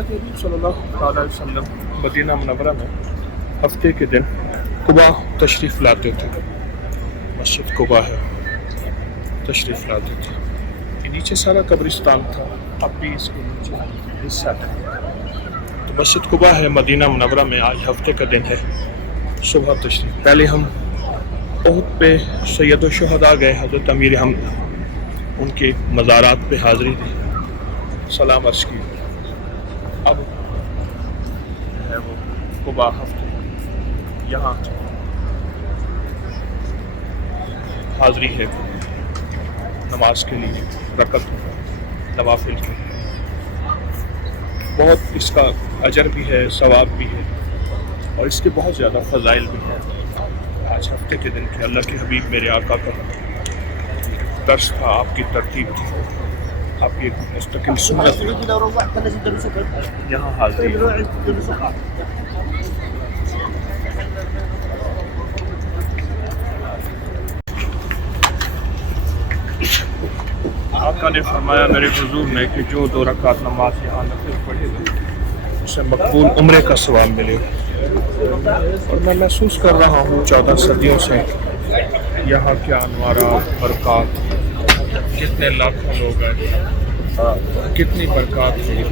اللہ کے حبیب صلی اللہ علیہ وسلم مدینہ منورہ میں ہفتے کے دن قبا تشریف لاتے تھے. مسجد قبا ہے, تشریف لاتے تھے. یہ نیچے سارا قبرستان تھا, اب بھی اس کے نیچے حصہ ہے. تو مسجد قبا ہے مدینہ منورہ میں. آج ہفتے کا دن ہے, صبح تشریف. پہلے ہم احد پہ سید الشہداء گئے, حضرت امیر حمزہ, ان کے مزارات پہ حاضری دی, سلام عرض کی. اب ہے وہ قبا ہفتے یہاں حاضری ہے نماز کے لیے, رکعت نوافل کے. بہت اس کا اجر بھی ہے, ثواب بھی ہے, اور اس کے بہت زیادہ فضائل بھی ہیں. آج ہفتے کے دن کے اللہ کے حبیب میرے آقا کا درس تھا, آپ کی ترتیب تھی, آپ کی مستقل سنت یہاں حاضری ہے. آقا نے فرمایا میرے حضور نے کہ جو 2 رکعت نماز یہاں نفل پڑھے گا اسے مقبول عمرے کا ثواب ملے گا. اور میں محسوس کر رہا ہوں 14 صدیوں سے یہاں کیا انوارات, برکات, کتنے لاکھوں لوگ ہیں, کتنی برکات ہوئی.